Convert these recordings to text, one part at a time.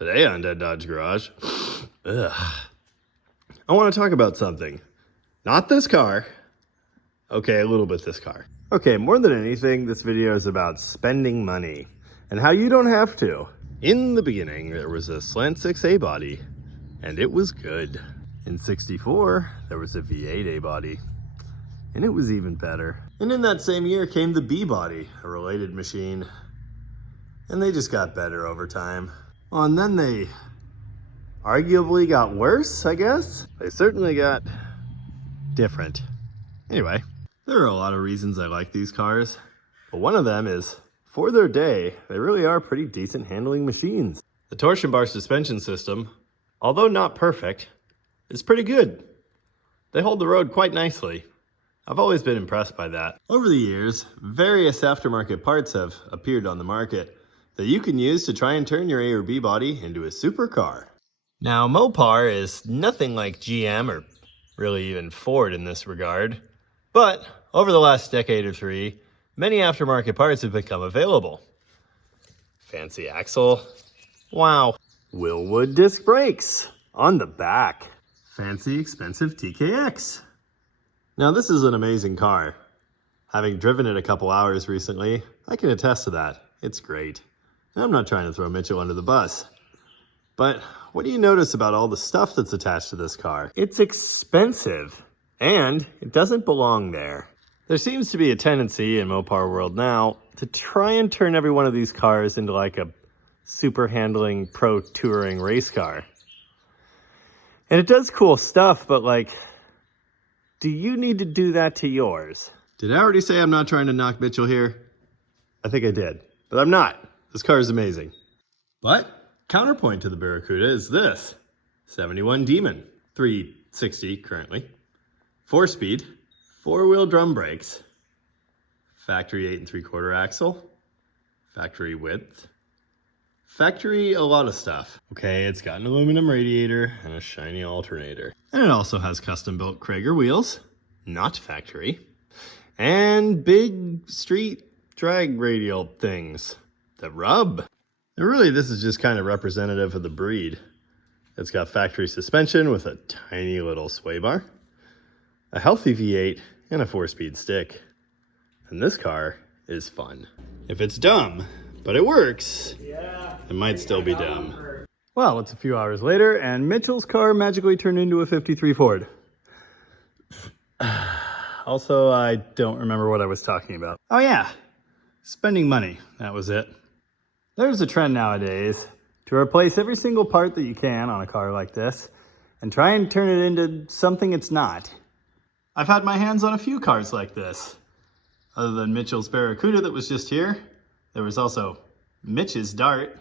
Today on Dead Dodge Garage, I want to talk about something. Not this car. Okay, a little bit this car. Okay, more than anything, this video is about spending money and how you don't have to. In the beginning, there was a slant 6A body, and it was good. In 64, there was a V8A body, and it was even better. And in that same year came the B body, a related machine, and they just got better over time. Well, and then they arguably got worse, I guess. They certainly got different. Anyway, there are a lot of reasons I like these cars, but one of them is, for their day, they really are pretty decent handling machines. The torsion bar suspension system, although not perfect, is pretty good. They hold the road quite nicely. I've always been impressed by that. Over the years, various aftermarket parts have appeared on the market that you can use to try and turn your A or B body into a supercar. Now, Mopar is nothing like GM or really even Ford in this regard, but over the last decade or three, many aftermarket parts have become available. Fancy axle, wow. Willwood disc brakes on the back. Fancy expensive TKX. Now, this is an amazing car. Having driven it a couple hours recently, I can attest to that. It's great. And I'm not trying to throw Mitchell under the bus, but what do you notice about all the stuff that's attached to this car? It's expensive, and it doesn't belong there. There seems to be a tendency in Mopar world now to try and turn every one of these cars into like a super handling pro touring race car. And it does cool stuff, but like, do you need to do that to yours? Did I already say I'm not trying to knock Mitchell here? I think I did, but I'm not. This car is amazing. But counterpoint to the Barracuda is this. 71 Demon, 360 currently. 4-speed, 4-wheel drum brakes. Factory 8 3/4 axle. Factory width. Factory a lot of stuff. Okay, it's got an aluminum radiator and a shiny alternator. And it also has custom built Krager wheels, not factory. And big street drag radial things that rub. And really, this is just kind of representative of the breed. It's got factory suspension with a tiny little sway bar, a healthy V8, and a 4-speed stick. And this car is fun. If it's dumb, but it works, it might still be dumb. Well, it's a few hours later, and Mitchell's car magically turned into a 53 Ford. Also, I don't remember what I was talking about. Oh yeah, spending money, that was it. There's a trend nowadays to replace every single part that you can on a car like this and try and turn it into something it's not. I've had my hands on a few cars like this. Other than Mitchell's Barracuda that was just here, there was also Mitch's Dart,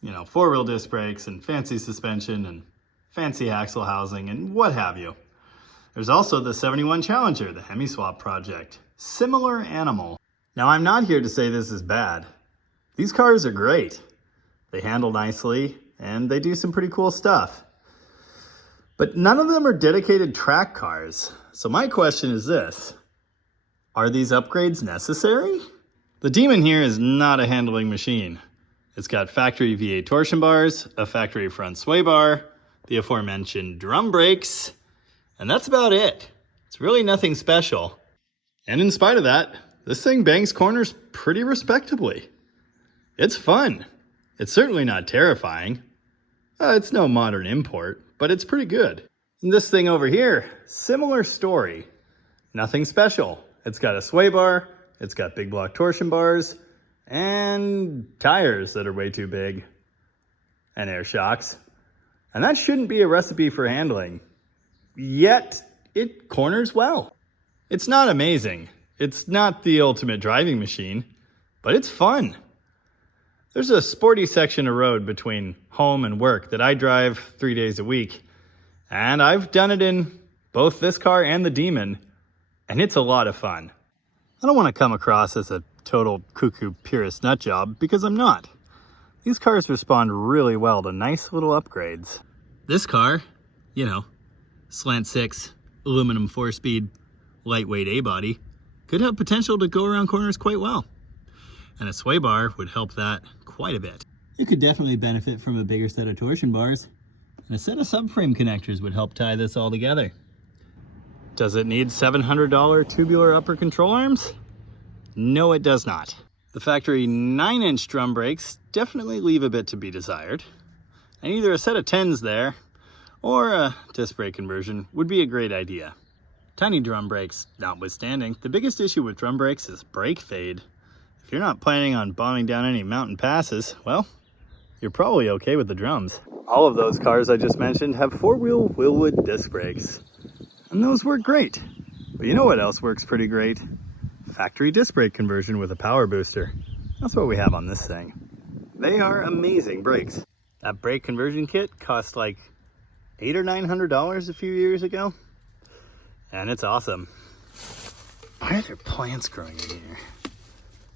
you know, 4-wheel disc brakes and fancy suspension and fancy axle housing and what have you. There's also the 71 Challenger, the Hemi Swap project. Similar animal. Now, I'm not here to say this is bad. These cars are great. They handle nicely and they do some pretty cool stuff. But none of them are dedicated track cars. So my question is this: are these upgrades necessary? The Demon here is not a handling machine. It's got factory V8 torsion bars, a factory front sway bar, the aforementioned drum brakes, and that's about it. It's really nothing special. And in spite of that, this thing bangs corners pretty respectably. It's fun. It's certainly not terrifying. It's no modern import, but it's pretty good. And this thing over here, similar story. Nothing special. It's got a sway bar, it's got big block torsion bars, and tires that are way too big, and air shocks. And that shouldn't be a recipe for handling. Yet, it corners well. It's not amazing. It's not the ultimate driving machine, but it's fun. There's a sporty section of road between home and work that I drive 3 days a week, and I've done it in both this car and the Demon, and it's a lot of fun. I don't want to come across as a total cuckoo purist nut job, because I'm not. These cars respond really well to nice little upgrades. This car, you know, slant 6, aluminum 4-speed, lightweight A-body, could have potential to go around corners quite well. And a sway bar would help that quite a bit. It could definitely benefit from a bigger set of torsion bars, and a set of subframe connectors would help tie this all together. Does it need $700 tubular upper control arms? No, it does not. The factory 9-inch drum brakes definitely leave a bit to be desired, and either a set of 10s there or a disc brake conversion would be a great idea. Tiny drum brakes notwithstanding, the biggest issue with drum brakes is brake fade. If you're not planning on bombing down any mountain passes, well, you're probably okay with the drums. All of those cars I just mentioned have 4-wheel Wilwood disc brakes, and those work great. But you know what else works pretty great? Factory disc brake conversion with a power booster. That's what we have on this thing. They are amazing brakes. That brake conversion kit cost like $800 or $900 a few years ago, and it's awesome. Why are there plants growing in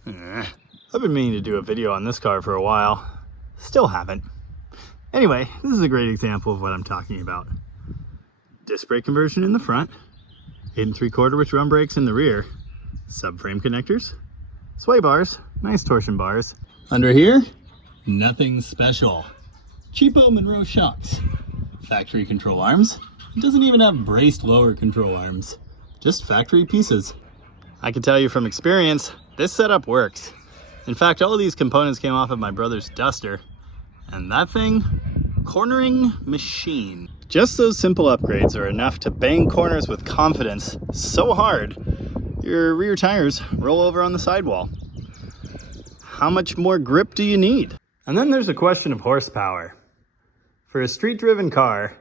here? I've been meaning to do a video on this car for a while. Still haven't. Anyway, this is a great example of what I'm talking about. Disc brake conversion in the front, 8 3/4 with drum brakes in the rear, subframe connectors, sway bars, nice torsion bars. Under here, nothing special. Cheapo Monroe shocks. Factory control arms. It doesn't even have braced lower control arms. Just factory pieces. I can tell you from experience, this setup works. In fact, all of these components came off of my brother's Duster, and that thing, cornering machine. Just those simple upgrades are enough to bang corners with confidence so hard, your rear tires roll over on the sidewall. How much more grip do you need? And then there's a question of horsepower. For a street-driven car,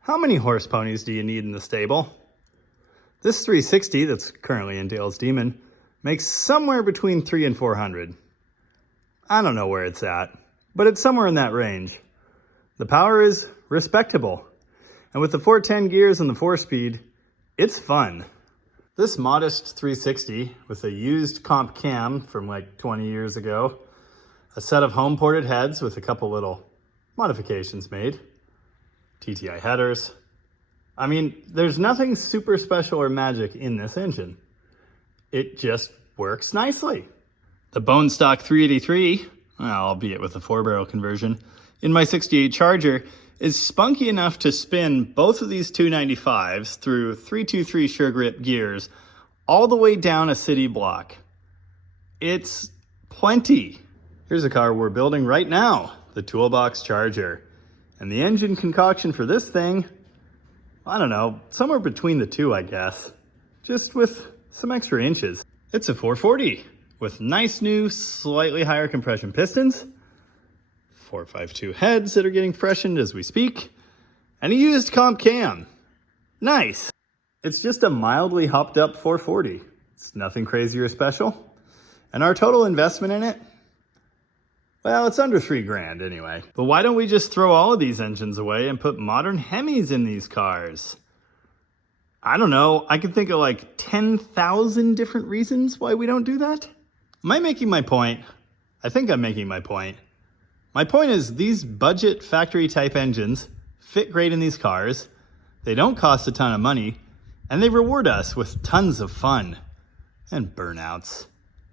how many horse ponies do you need in the stable? This 360 that's currently in Dale's Demon makes somewhere between 300 and 400. I don't know where it's at, but it's somewhere in that range. The power is respectable, and with the 410 gears and the 4-speed, it's fun. This modest 360 with a used comp cam from like 20 years ago, a set of home ported heads with a couple little modifications made, TTI headers. I mean, there's nothing super special or magic in this engine. It just works nicely. The bone stock 383, albeit with a 4-barrel conversion, in my 68 Charger is spunky enough to spin both of these 295s through 323 sure grip gears all the way down a city block. It's plenty. Here's a car we're building right now, the Toolbox Charger. And the engine concoction for this thing, I don't know, somewhere between the two, I guess. Just with some extra inches. It's a 440 with nice new, slightly higher compression pistons, 452 heads that are getting freshened as we speak, and a used comp cam. Nice. It's just a mildly hopped up 440. It's nothing crazy or special. And our total investment in it, well, it's under $3,000 anyway. But why don't we just throw all of these engines away and put modern Hemis in these cars? I don't know, I can think of like 10,000 different reasons why we don't do that. Am I making my point? I think I'm making my point. My point is these budget factory type engines fit great in these cars, they don't cost a ton of money, and they reward us with tons of fun. And burnouts.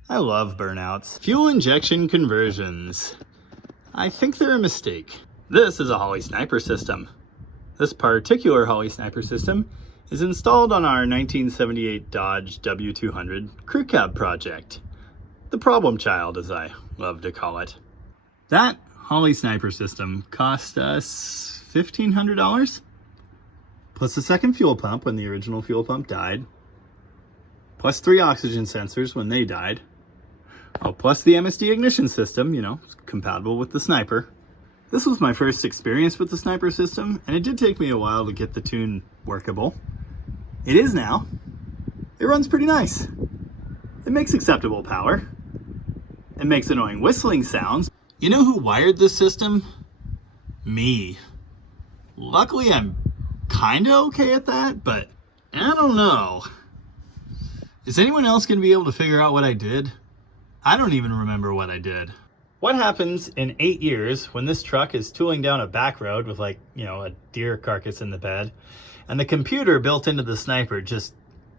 I love burnouts. Fuel injection conversions. I think they're a mistake. This is a Holley Sniper system. This particular Holley Sniper system is installed on our 1978 Dodge W200 crew cab project. The problem child, as I love to call it. That Holley Sniper system cost us $1,500, plus a second fuel pump when the original fuel pump died, plus 3 oxygen sensors when they died, plus the MSD ignition system, you know, compatible with the Sniper. This was my first experience with the Sniper system, and it did take me a while to get the tune workable. It is now. It runs pretty nice. It makes acceptable power. It makes annoying whistling sounds. You know who wired this system? Me. Luckily, I'm kinda okay at that, but I don't know. Is anyone else gonna be able to figure out what I did? I don't even remember what I did. What happens in 8 years when this truck is tooling down a back road with like, you know, a deer carcass in the bed, and the computer built into the Sniper just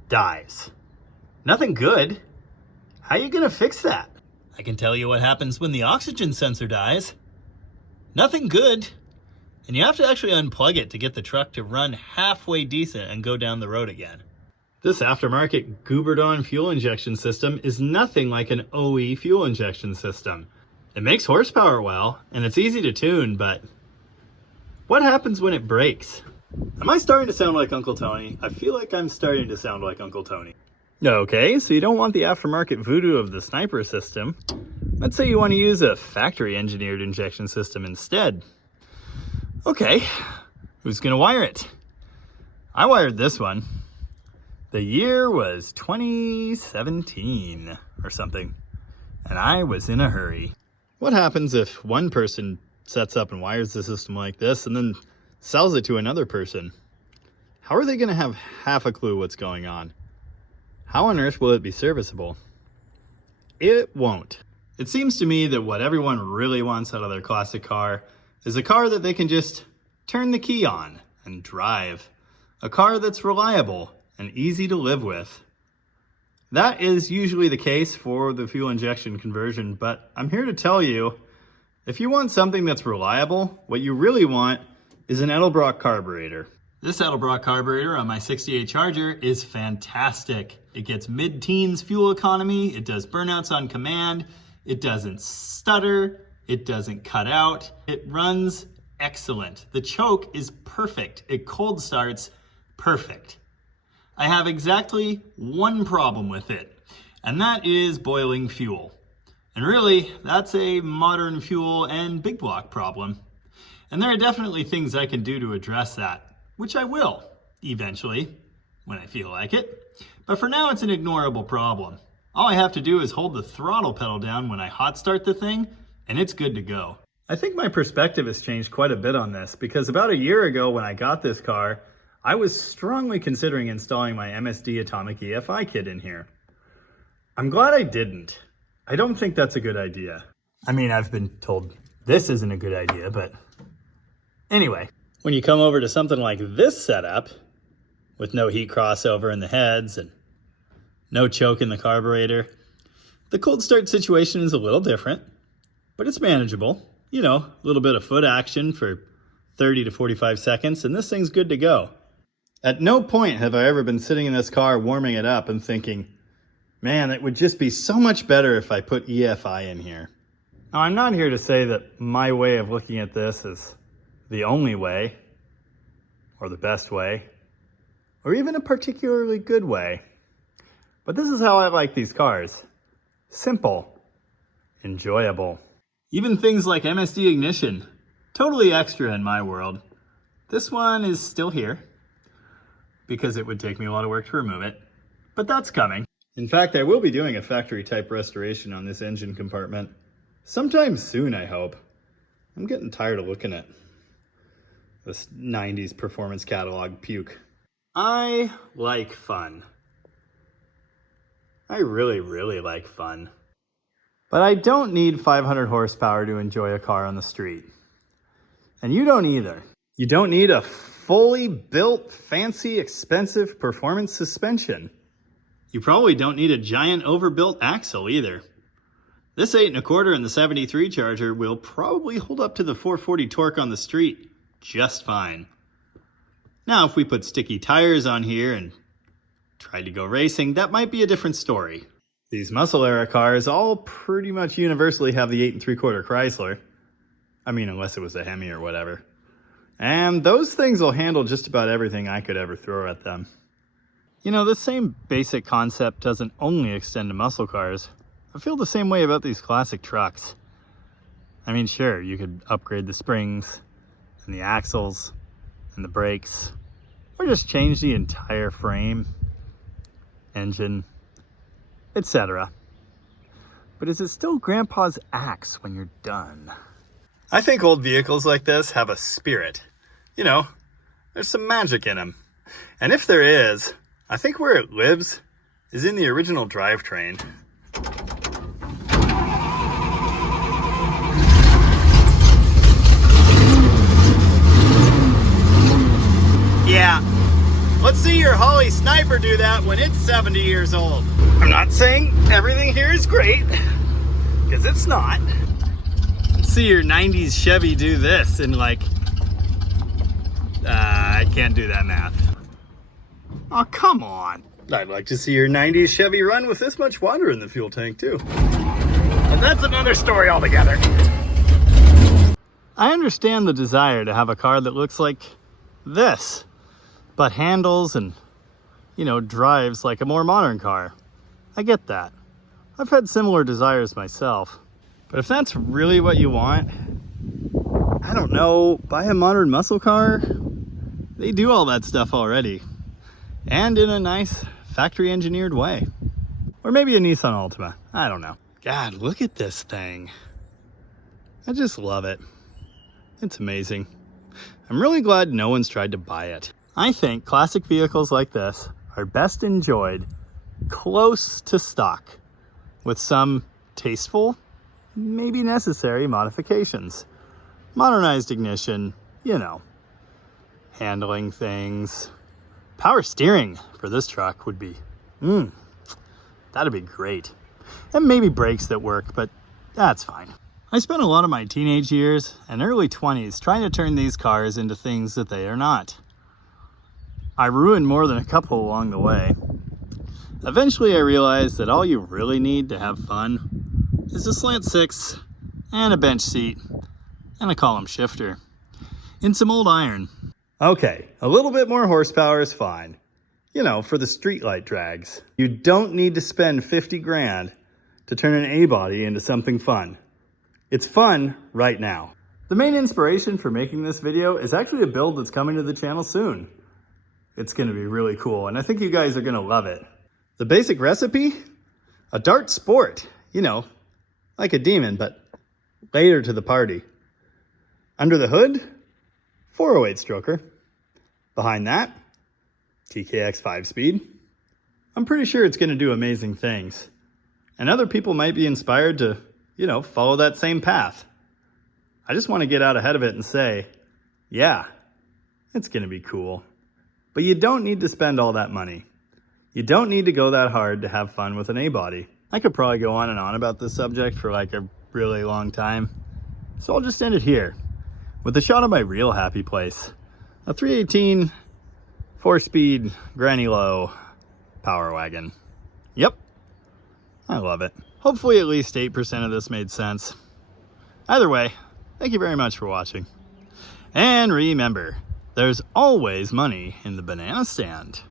dies? Nothing good. How are you gonna fix that? I can tell you what happens when the oxygen sensor dies. Nothing good. And you have to actually unplug it to get the truck to run halfway decent and go down the road again. This aftermarket Guberdon fuel injection system is nothing like an OE fuel injection system. It makes horsepower well, and it's easy to tune, but what happens when it breaks? Am I starting to sound like Uncle Tony? I feel like I'm starting to sound like Uncle Tony. Okay, so you don't want the aftermarket voodoo of the Sniper system. Let's say you want to use a factory engineered injection system instead. Okay, who's gonna wire it? I wired this one. The year was 2017 or something, and I was in a hurry. What happens if one person sets up and wires the system like this and then sells it to another person? How are they gonna have half a clue what's going on? How on earth will it be serviceable? It won't. It seems to me that what everyone really wants out of their classic car is a car that they can just turn the key on and drive. A car that's reliable and easy to live with. That is usually the case for the fuel injection conversion, but I'm here to tell you, if you want something that's reliable, what you really want is an Edelbrock carburetor. This Edelbrock carburetor on my 68 Charger is fantastic. It gets mid-teens fuel economy, it does burnouts on command, it doesn't stutter, it doesn't cut out, it runs excellent. The choke is perfect. It cold starts perfect. I have exactly one problem with it, and that is boiling fuel. And really, that's a modern fuel and big block problem. And there are definitely things I can do to address that, which I will, eventually, when I feel like it. But for now, it's an ignorable problem. All I have to do is hold the throttle pedal down when I hot start the thing, and it's good to go. I think my perspective has changed quite a bit on this, because about a year ago when I got this car, I was strongly considering installing my MSD Atomic EFI kit in here. I'm glad I didn't. I don't think that's a good idea. I mean, I've been told this isn't a good idea, but anyway. When you come over to something like this setup, with no heat crossover in the heads and no choke in the carburetor, the cold start situation is a little different, but it's manageable. You know, a little bit of foot action for 30 to 45 seconds, and this thing's good to go. At no point have I ever been sitting in this car warming it up and thinking, man, it would just be so much better if I put EFI in here. Now, I'm not here to say that my way of looking at this is the only way, or the best way, or even a particularly good way. But this is how I like these cars. Simple, enjoyable. Even things like MSD ignition, totally extra in my world. This one is still here, because it would take me a lot of work to remove it, but that's coming. In fact, I will be doing a factory type restoration on this engine compartment sometime soon, I hope. I'm getting tired of looking at this 90s performance catalog puke. I like fun. I really, really like fun. But I don't need 500 horsepower to enjoy a car on the street. And you don't either. You don't need a fully built, fancy, expensive performance suspension. You probably don't need a giant overbuilt axle either. This 8 1/4 in the 73 Charger will probably hold up to the 440 torque on the street just fine. Now, if we put sticky tires on here and tried to go racing, that might be a different story. These muscle era cars all pretty much universally have the 8 3/4 Chrysler. I mean, unless it was a Hemi or whatever. And those things will handle just about everything I could ever throw at them. You know, this same basic concept doesn't only extend to muscle cars. I feel the same way about these classic trucks. I mean, sure, you could upgrade the springs and the axles and the brakes, or just change the entire frame, engine, etc. But is it still Grandpa's axe when you're done? I think old vehicles like this have a spirit. You know, there's some magic in them. And if there is, I think where it lives is in the original drivetrain. Yeah, let's see your Holley Sniper do that when it's 70 years old. I'm not saying everything here is great, because it's not. see your 90s Chevy do this in like, I can't do that math. Oh, come on. I'd like to see your 90s Chevy run with this much water in the fuel tank too. But that's another story altogether. I understand the desire to have a car that looks like this, but handles and, you know, drives like a more modern car. I get that. I've had similar desires myself. But if that's really what you want, I don't know, buy a modern muscle car. They do all that stuff already. And in a nice factory engineered way. Or maybe a Nissan Altima. I don't know. God, look at this thing. I just love it. It's amazing. I'm really glad no one's tried to buy it. I think classic vehicles like this are best enjoyed close to stock with some tasteful, maybe necessary modifications. Modernized ignition, you know, handling things. Power steering for this truck would be, that'd be great. And maybe brakes that work, but that's fine. I spent a lot of my teenage years and early 20s trying to turn these cars into things that they are not. I ruined more than a couple along the way. Eventually I realized that all you really need to have fun is a slant six and a bench seat and a column shifter and some old iron. Okay, a little bit more horsepower is fine. You know, for the streetlight drags. You don't need to spend 50 grand to turn an A-body into something fun. It's fun right now. The main inspiration for making this video is actually a build that's coming to the channel soon. It's gonna be really cool, and I think you guys are gonna love it. The basic recipe? A Dart Sport, you know, like a demon, but later to the party. Under the hood, 408 stroker. Behind that, TKX 5-speed. I'm pretty sure it's gonna do amazing things. And other people might be inspired to, you know, follow that same path. I just wanna get out ahead of it and say, yeah, it's gonna be cool. But you don't need to spend all that money. You don't need to go that hard to have fun with an A-body. I could probably go on and on about this subject for like a really long time. So I'll just end it here with a shot of my real happy place. A 318 4-speed granny low power wagon. Yep, I love it. Hopefully at least 8% of this made sense. Either way, thank you very much for watching. And remember, there's always money in the banana stand.